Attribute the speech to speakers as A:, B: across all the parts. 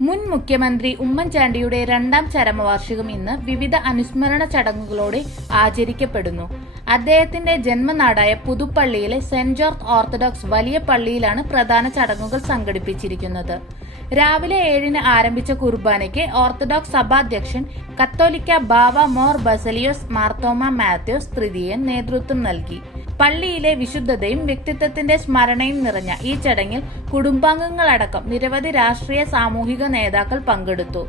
A: മുൻ മുഖ്യമന്ത്രി ഉമ്മൻചാണ്ടിയുടെ രണ്ടാം ചരമവാർഷികം ഇന്ന് വിവിധ അനുസ്മരണ ചടങ്ങുകളോടെ ആചരിക്കപ്പെടുന്നു. അദ്ദേഹത്തിന്റെ ജന്മനാടായ പുതുപ്പള്ളിയിലെ സെന്റ് ജോർജ് ഓർത്തഡോക്സ് വലിയ പള്ളിയിലാണ് പ്രധാന ചടങ്ങുകൾ സംഘടിപ്പിച്ചിരിക്കുന്നത്. രാവിലെ ഏഴിന് ആരംഭിച്ച കുർബാനയ്ക്ക് ഓർത്തഡോക്സ് സഭാധ്യക്ഷൻ കത്തോലിക്ക ബാവ മോർ ബസലിയോസ് മാർത്തോമ മാത്യോസ് തൃതീയൻ നേതൃത്വം നൽകി. പള്ളിയിലെ വിശുദ്ധതയും വ്യക്തിത്വത്തിന്റെ സ്മരണയും നിറഞ്ഞ ഈ ചടങ്ങിൽ കുടുംബാംഗങ്ങളടക്കം നിരവധി രാഷ്ട്രീയ സാമൂഹിക നേതാക്കൾ പങ്കെടുത്തു.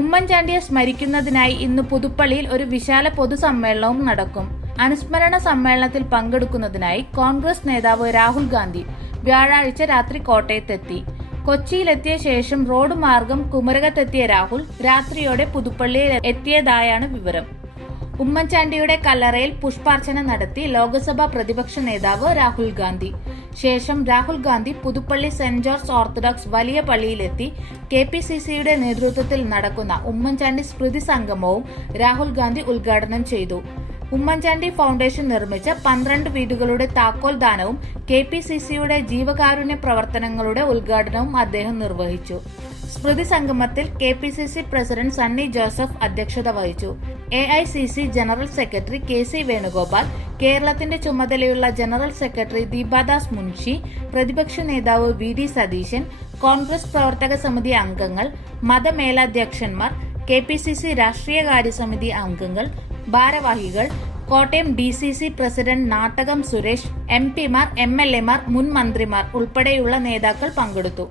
A: ഉമ്മൻചാണ്ടിയെ സ്മരിക്കുന്നതിനായി ഇന്ന് പുതുപ്പള്ളിയിൽ ഒരു വിശാല പൊതുസമ്മേളനവും നടക്കും. അനുസ്മരണ സമ്മേളനത്തിൽ പങ്കെടുക്കുന്നതിനായി കോൺഗ്രസ് നേതാവ് രാഹുൽ ഗാന്ധി വ്യാഴാഴ്ച രാത്രി കോട്ടയത്തെത്തി. കൊച്ചിയിലെത്തിയ ശേഷം റോഡ് മാർഗം കുമരകത്തെത്തിയ രാഹുൽ രാത്രിയോടെ പുതുപ്പള്ളിയിൽ എത്തിയതായാണ് വിവരം. ഉമ്മൻചാണ്ടിയുടെ കല്ലറയിൽ പുഷ്പാർച്ചന നടത്തി ലോക്സഭാ പ്രതിപക്ഷ നേതാവ് രാഹുൽ ഗാന്ധി. ശേഷം Rahul Gandhi Puthuppally Saint George Orthodox വലിയ പള്ളിയിലെത്തി കെ പി സി സിയുടെ നേതൃത്വത്തിൽ നടക്കുന്ന ഉമ്മൻചാണ്ടി സ്മൃതി സംഗമവും രാഹുൽ ഗാന്ധി ഉദ്ഘാടനം ചെയ്തു. ഉമ്മൻചാണ്ടി ഫൗണ്ടേഷൻ നിർമ്മിച്ച പന്ത്രണ്ട് വീടുകളുടെ താക്കോൽ ദാനവും കെ പി സി സിയുടെ ജീവകാരുണ്യ പ്രവർത്തനങ്ങളുടെ ഉദ്ഘാടനവും അദ്ദേഹം നിർവഹിച്ചു. സ്മൃതി സംഗമത്തിൽ K P C C president Sunny Joseph അധ്യക്ഷത വഹിച്ചു. A I C C general secretary K C Venugopal കേരളത്തിന്റെ ചുമതലയുള്ള ജനറൽ സെക്രട്ടറി ദീപാദാസ് മുൻഷി പ്രതിപക്ഷ നേതാവ് വി ഡി സതീശൻ കോൺഗ്രസ് പ്രവർത്തക സമിതി അംഗങ്ങൾ മതമേലധ്യക്ഷന്മാർ കെ പി സി സി രാഷ്ട്രീയകാര്യ സമിതി അംഗങ്ങൾ ഭാരവാഹികൾ Kottayam D C C president Nattakam Suresh M പിമാർ എം എൽ എമാർ മുൻ മന്ത്രിമാർ ഉൾപ്പെടെയുള്ള നേതാക്കൾ പങ്കെടുത്തു.